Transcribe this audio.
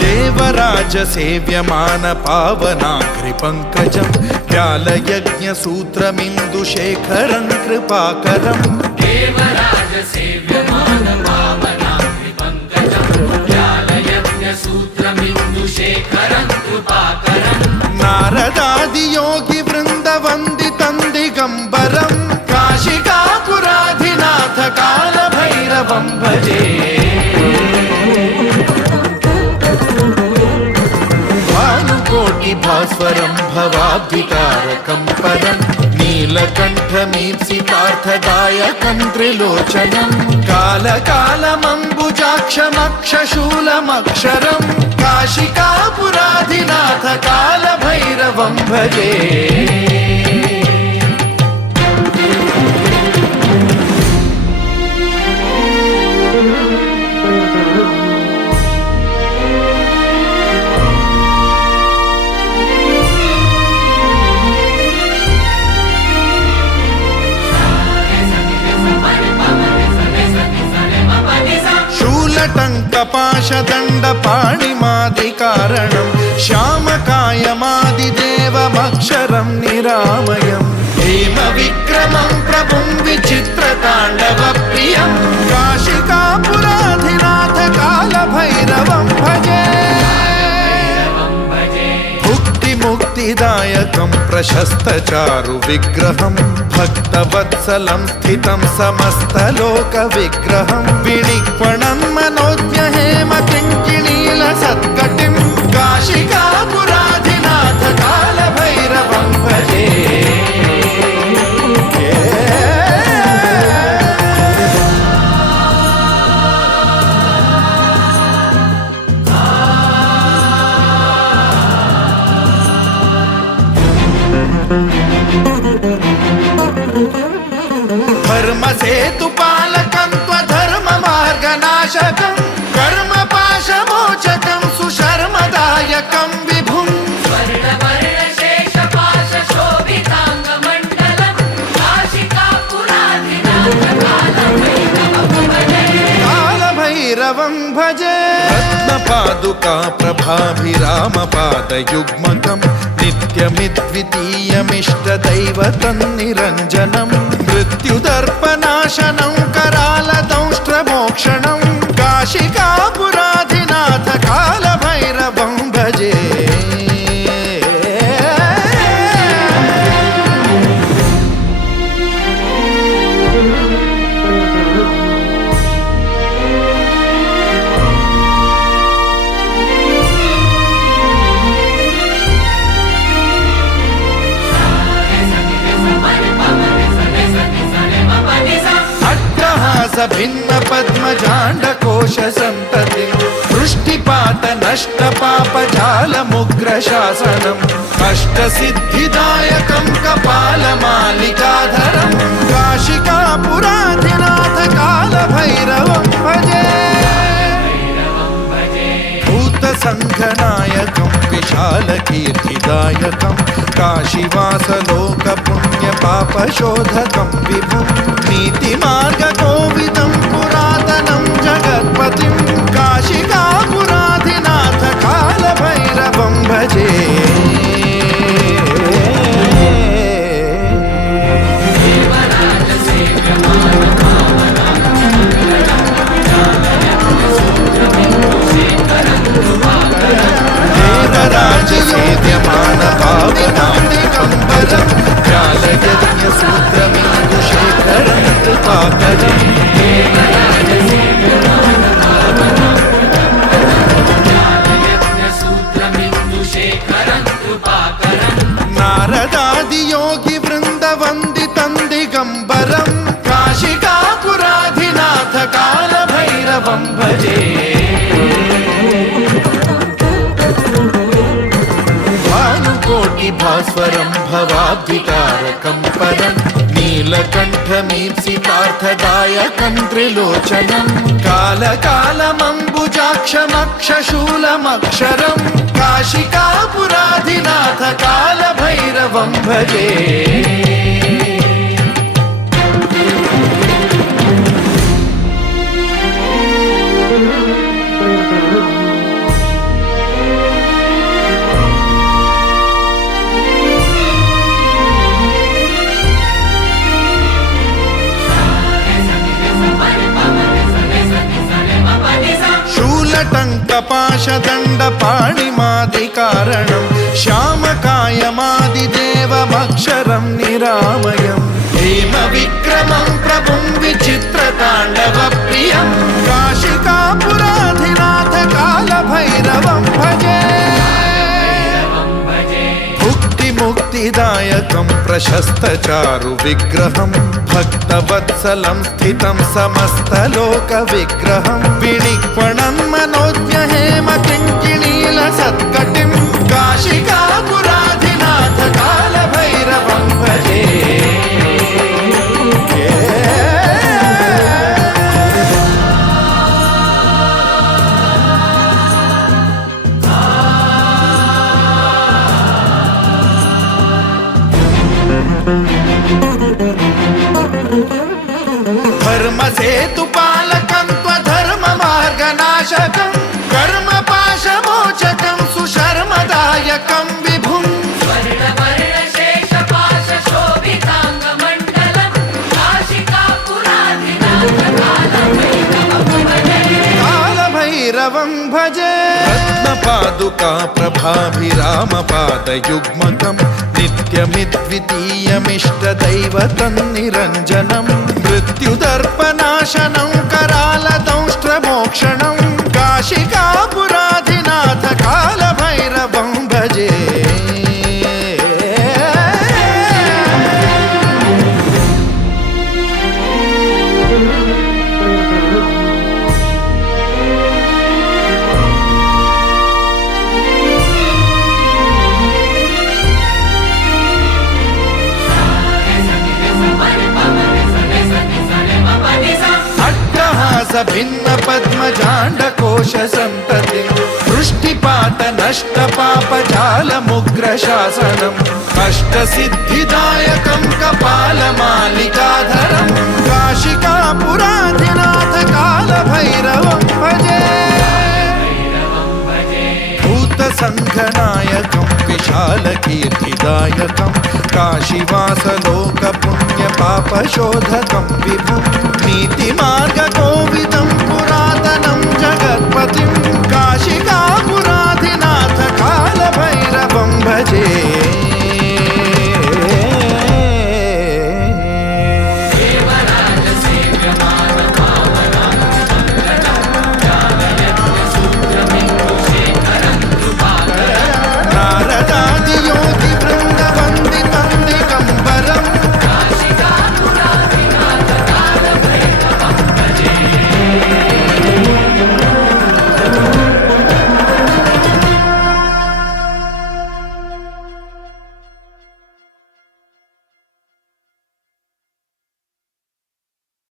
देवराज सेव्यमान पावनाघ्रि पंकजं व्यालयज्ञ सूत्रमिन्दुशेखरं कृपाकरं देवराज सेव्यमान पावनाघ्रि पंकजं व्यालयज्ञ सूत्रमिन्दुशेखरं कृपाकरं नारदादि योगी वृंद वंदितं दिगंबरं काशिकापुराधिनाथ काल भैरवं भजे भास्वरं भवाब्धितारकं परं नीलकण्ठमीप्सितार्थदायकं त्रिलोचनं कालकालमम्बुजाक्षमक्षशूलमक्षरं काशिकापुराधिनाथ कालभैरवं भजे टङ्कपाशदण्डपाणिमादिकारणं श्यामकायमादिदेवमक्षरं निरामयं हेमविक्रमं प्रभुं विचित्रताण्डवप्रियं काशिकापुराधिनाथ कालभैरवं भजे मुक्तिदायकं प्रशस्तचारु विग्रहं भक्तवत्सलं स्थितं समस्तलोकविग्रहं विनिक्वणं मनोज्ञ हेमकिङ्किणीलसत्कटिं काशिकापुराधिनाथ कालभैरवं भजे धर्मसेतुपालकं त्वधर्ममार्गनाशकं कर्मपाशमोचकं सुशर्मदायकं विभुं स्वर्णवर्णशेषपाशशोभिताङ्गमण्डलं काशिकापुराधिनाथ कालभैरवं भजे रत्नपादुका प्रभाभिरामपादयुग्मकं नित्यमिद्वितीयमिष्टदैवतं निरञ्जनं मृत्युदर्पनाशनं करालदंष्ट्रमोक्षणं काशिकापुराधिनाथ कालभैरवं भजे भिन्न पद्मजाण्डकोश संततिं वृष्टिपात नष्ट पापजालमुग्रशासनम् अष्टसिद्धिदायकं कपालमालिकाधरं काशिकापुराधिनाथ कालभैरवं भजे भूतसङ्घनायकं विशालकीर्तिदायकं काशीवासलोकपुण्यपापशोधकं विभुं नीतिमार्गकोविदं पुरातनं जगत्पतिं काशिकापुराधिनाथ कालभैरवं भजे देवराज सेव्यमान पावनादिगम्बरं व्यालयज्ञ सूत्रमिन्दुशेखरं कृपाकरं नारदादि योगी वृंद वंदितं दिगंबरं काशिकापुराधिनाथ कालभैरवं भजे भास्वरं भवाब्धितारकं परं नीलकण्ठमीप्सितार्थदायकं त्रिलोचनं कालकालमम्बुजाक्षमक्षशूलमक्षरं काशिकापुराधिनाथ काल भैरवं भजे शूलटङ्कपाशदण्डपाणिमादिकारणं श्यामकायमादिदेवमक्षरं निरामयं हेमविक्रमं प्रभुं विचित्रताण्डवप्रियं काशिकापुराधिनाथ कालभैरवं भजे मुक्तिदायकं प्रशस्तचारु विग्रहं भक्तवत्सलं स्थितं समस्तलोकविग्रहं विनिक्वणं मनोज्ञहेम किङ्किणीलसत्कटिं काशिकापुराधिनाथ कालभैरवं भजे धर्मसेतुपालकं त्वधर्ममार्गनाशकं कर्मपाशमोचकं सुशर्मदायकं विभुं कालभैरवं भजे रत्नपादुका प्रभाभिरामपादयुग्मकं नित्यमिद्वितीयमिष्टदैवतन्निरञ्जनं मृत्युदर्पनाशनं करालदंष्ट्रमोक्षणं काशिकापुराधिनाथ कालभैरवं भजे भिन्न पद्मजाण्डकोश सन्ततिं वृष्टिपात नष्ट पापजालमुग्रशासनम् अष्टसिद्धिदायकं कपालमालिकाधरं काशिकापुराधिनाथ कालभैरवं भजे भूतसङ्घनायकं विशालकीर्तिदायकं काशीवासलोकपुण्यपापशोधकं विभुं नीतिमार्गकोविदं पुरातनं जगत्पतिं काशी